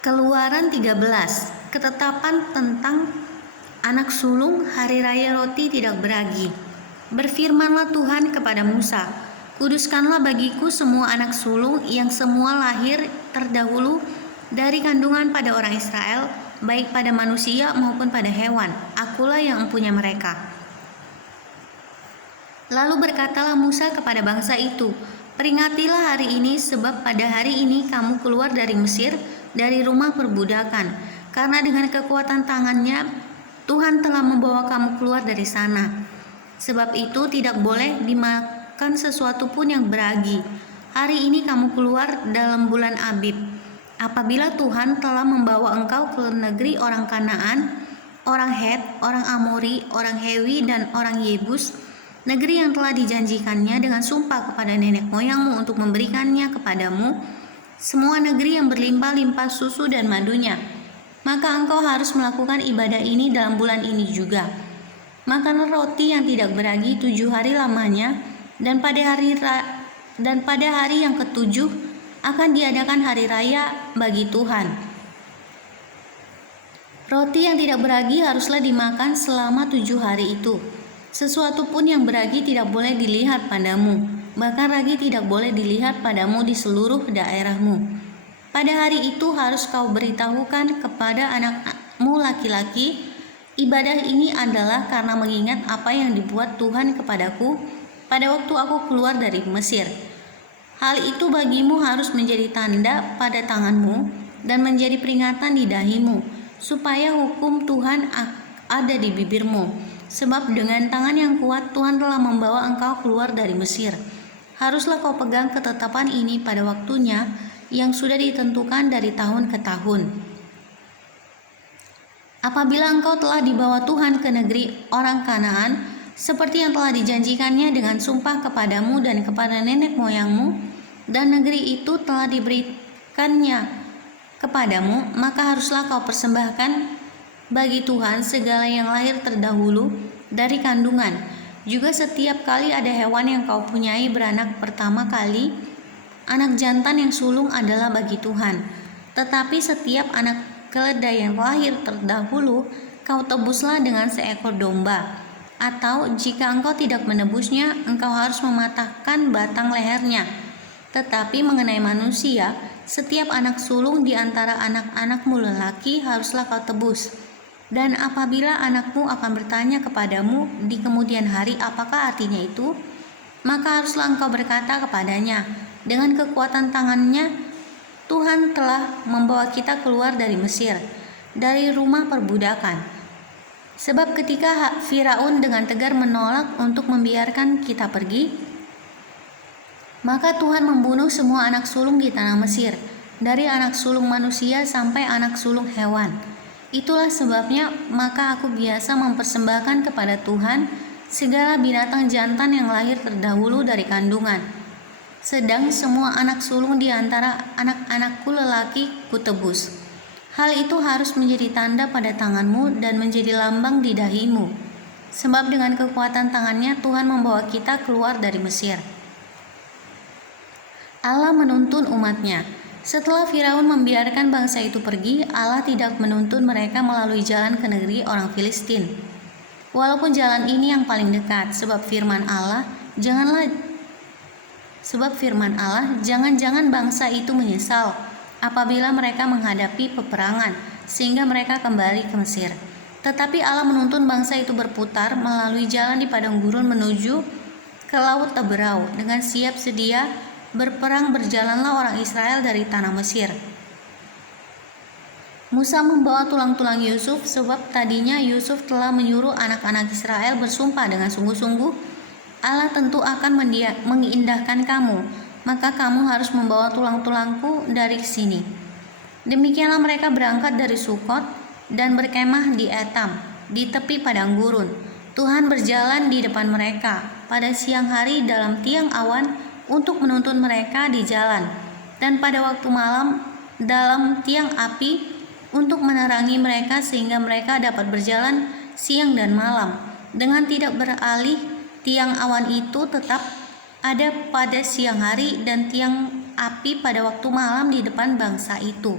Keluaran 13, ketetapan tentang anak sulung hari raya roti tidak beragi. Berfirmanlah Tuhan kepada Musa, kuduskanlah bagiku semua anak sulung yang semua lahir terdahulu dari kandungan pada orang Israel, baik pada manusia maupun pada hewan. Akulah yang empunya mereka. Lalu berkatalah Musa kepada bangsa itu, peringatilah hari ini, sebab pada hari ini kamu keluar dari Mesir, dari rumah perbudakan, karena dengan kekuatan tangannya Tuhan telah membawa kamu keluar dari sana. Sebab itu tidak boleh dimakan sesuatu pun yang beragi. Hari ini kamu keluar dalam bulan Abib, apabila Tuhan telah membawa engkau ke negeri orang Kanaan, orang Het, orang Amori, orang Hewi, dan orang Yebus, negeri yang telah dijanjikannya dengan sumpah kepada nenek moyangmu untuk memberikannya kepadamu, semua negeri yang berlimpah-limpah susu dan madunya. Maka engkau harus melakukan ibadah ini dalam bulan ini juga. Makanlah roti yang tidak beragi 7 hari lamanya, dan pada hari yang ketujuh akan diadakan hari raya bagi Tuhan. Roti yang tidak beragi haruslah dimakan selama 7 hari itu. Sesuatu pun yang beragi tidak boleh dilihat padamu, bahkan ragi tidak boleh dilihat padamu di seluruh daerahmu. Pada hari itu harus kau beritahukan kepada anakmu laki-laki, ibadah ini adalah karena mengingat apa yang dibuat Tuhan kepadaku pada waktu aku keluar dari Mesir. Hal itu bagimu harus menjadi tanda pada tanganmu dan menjadi peringatan di dahimu, supaya hukum Tuhan ada di bibirmu. Sebab dengan tangan yang kuat Tuhan telah membawa engkau keluar dari Mesir. Haruslah kau pegang ketetapan ini pada waktunya yang sudah ditentukan dari tahun ke tahun. Apabila engkau telah dibawa Tuhan ke negeri orang Kanaan, seperti yang telah dijanjikannya dengan sumpah kepadamu dan kepada nenek moyangmu, dan negeri itu telah diberikannya kepadamu, maka haruslah kau persembahkan bagi Tuhan segala yang lahir terdahulu dari kandungan. Juga setiap kali ada hewan yang kau punyai beranak pertama kali, anak jantan yang sulung adalah bagi Tuhan. Tetapi setiap anak keledai yang lahir terdahulu kau tebuslah dengan seekor domba. Atau jika engkau tidak menebusnya, engkau harus mematahkan batang lehernya. Tetapi mengenai manusia, setiap anak sulung di antara anak-anakmu lelaki haruslah kau tebus. Dan apabila anakmu akan bertanya kepadamu di kemudian hari apakah artinya itu, maka haruslah engkau berkata kepadanya, dengan kekuatan tangannya Tuhan telah membawa kita keluar dari Mesir, dari rumah perbudakan. Sebab ketika Firaun dengan tegar menolak untuk membiarkan kita pergi, maka Tuhan membunuh semua anak sulung di tanah Mesir, dari anak sulung manusia sampai anak sulung hewan. Itulah sebabnya maka aku biasa mempersembahkan kepada Tuhan segala binatang jantan yang lahir terdahulu dari kandungan. Sedang semua anak sulung di antara anak-anakku lelaki kutebus. Hal itu harus menjadi tanda pada tanganmu dan menjadi lambang di dahimu. Sebab dengan kekuatan tangannya Tuhan membawa kita keluar dari Mesir. Allah menuntun umatnya. Setelah Firaun membiarkan bangsa itu pergi, Allah tidak menuntun mereka melalui jalan ke negeri orang Filistin. Walaupun jalan ini yang paling dekat, sebab firman Allah, jangan-jangan bangsa itu menyesal apabila mereka menghadapi peperangan, sehingga mereka kembali ke Mesir. Tetapi Allah menuntun bangsa itu berputar melalui jalan di padang gurun menuju ke laut Teberau. Dengan siap sedia berperang berjalanlah orang Israel dari tanah Mesir. Musa membawa tulang-tulang Yusuf, sebab tadinya Yusuf telah menyuruh anak-anak Israel bersumpah dengan sungguh-sungguh, Allah tentu akan mengindahkan kamu, maka kamu harus membawa tulang-tulangku dari sini. Demikianlah mereka berangkat dari Sukot dan berkemah di Etam, di tepi padang gurun. Tuhan berjalan di depan mereka pada siang hari dalam tiang awan untuk menuntun mereka di jalan, dan pada waktu malam dalam tiang api untuk menerangi mereka, sehingga mereka dapat berjalan siang dan malam dengan tidak beralih. Tiang awan itu tetap ada pada siang hari dan tiang api pada waktu malam di depan bangsa itu.